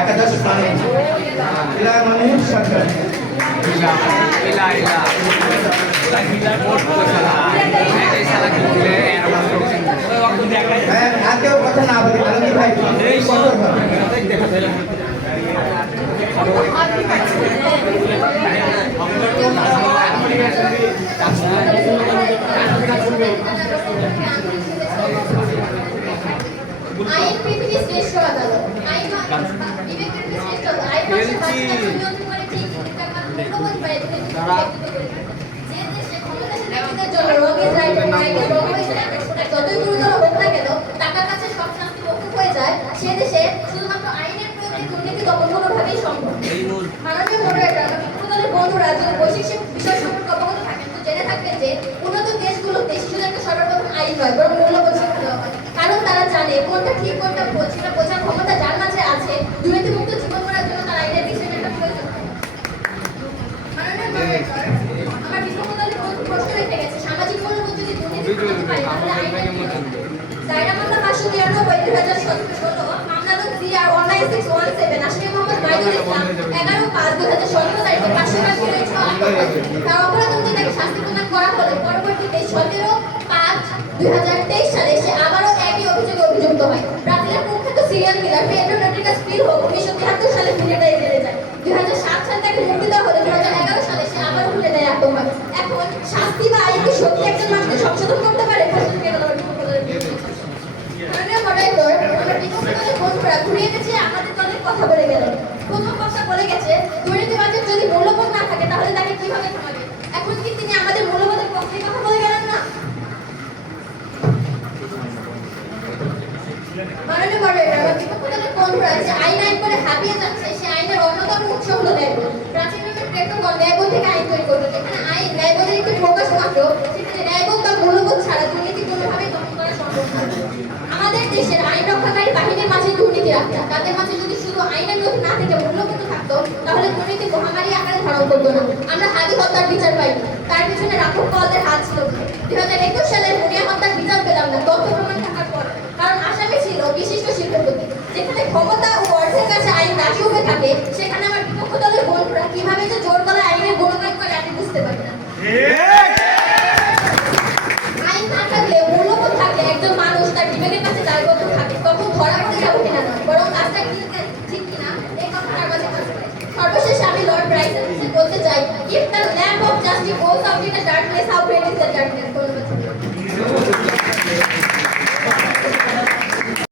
একাদশ মানে ইলা মানে সরকার ইলা ইলা ইলা ইলা মোট কথা এই সালা কি বলে এর মধ্যে ওই ওয়াক্ত দেখাই আর কেউ কথা না বলি তাহলে কি ভাই এই কঠোর হবে আইন পৃথিবীর শ্রেষ্ঠ আদালত আইন বিবেকের শ্রেষ্ঠ আইন নিয়ন্ত্রণ করে ঠিক মূল্যবোধ বাইরে যে দেশে ক্ষমতাসীন ব্যক্তিদের জন্য রং ইজ রাইট এবং রাইট ইজ রং হয়ে যায় যতই গুরুতর হোক না কেন টাকার কাছে সব শাস্তি মৌকুফ হয়ে যায় সে দেশে শুধুমাত্র আইনের প্রয়োগে দুর্নীতি দমন কোনোভাবেই সম্ভব মাননীয় মডারেটর বিপ্লবী বন্ধুরা যদি বৈশ্বিক বিষয় সম্পর্কে অবগত থাকেন তো জেনে থাকবেন যে উন্নত দেশগুলোতে শিশুদেরকে সর্বপ্রথম আইন হয় বরং মূল্যবোধ শিক্ষা দেওয়া হয় কারণ তারা জানে কোনটা ঠিক কোনটা ভুল সেটা বোঝার ক্ষমতা যার মাঝে আছে দুর্নীতিমুক্ত জীবন গড়ার জন্য তার আইনের বিষয়ে একটা প্রয়োজন আমার বিশ্ববিদ্যালয়ে প্রশ্ন রেখে গেছে সামাজিক মূল্যবোধ যদি দুর্নীতি করতে পারে তাহলে আইনের দায়রা মামলা 593/2017 মামলা নং 3R19617 আসামি মোহাম্মদ মাইদুল ইসলাম 11/5/2017 তারিখে 500 টাকা ফেরত তার অপরাধ অনুযায়ী তাকে শাস্তি প্রদান করা হলে পরবর্তীতে 17/5/2023 সালে সে আবারও একই অভিযোগে অভিযুক্ত হয় ব্রাজিলের কুখ্যাত serial killer Pedro Rodriguez Filho 1973 সালে ফিলিপাইনে জেলে যায় 2007 সালে তাকে মুক্তি দেওয়া হলে 2011 সালে সে আবারও ফিরে দেয় আত্মহত্যা এখন শাস্তি বা আইন কি সত্যি একজন মানুষকে সংশোধন করতে পারে প্রশ্নকে বন্ধুরা ঘুরিয়ে গেছে আমাদের দলের কথা বলে গেলেন প্রথম কথা বলে গেছে দুর্নীতিবাজের যদি মূল্যবোধ না থাকে তাহলে তাকে কিভাবে থামাবে এখন কি তিনি আমাদের মূল্যবোধের পক্ষে কথা বলে গেলেন না মাননীয় মডারেটর বা বিপক্ষ দলের বন্ধুরা যে আইন করে হাবিয়ে যাচ্ছে সে আইনের অন্যতম উৎস হলো ন্যায়বোধ প্রাচীন যুগের প্রেক্ষাপট ন্যায়বোধ থেকে আইন তৈরি করলো যেখানে আইন ন্যায়বোধের একটি প্রকাশ মাত্র সেখানে ন্যায়বোধ বা মূল্যবোধ ছাড়া দুর্নীতি কোনোভাবেই দমন করা সম্ভব না আমাদের দেশের আইন রক্ষাকারী বাহিনীর মাঝে দুর্নীতি রাখা তাদের মাঝে যদি শুধু আইনের মধ্যে না থেকে মূল্যবোধ থাকতো তাহলে দুর্নীতি মহামারী আকারে ধারণ করতো না আমরা হাদি হত্যার বিচার পাইনি তার পিছনে রাঘব বোয়ালদের হাত ছিল 2021 সালের মুনিয়া হত্যার বিচার পেলাম না তথ্য প্রমাণ থাকার পর কারণ আসামি ছিল বিশিষ্ট শিল্পপতি যেখানে ক্ষমতা ও অর্থের কাছে আইন দাসী হয়ে থাকে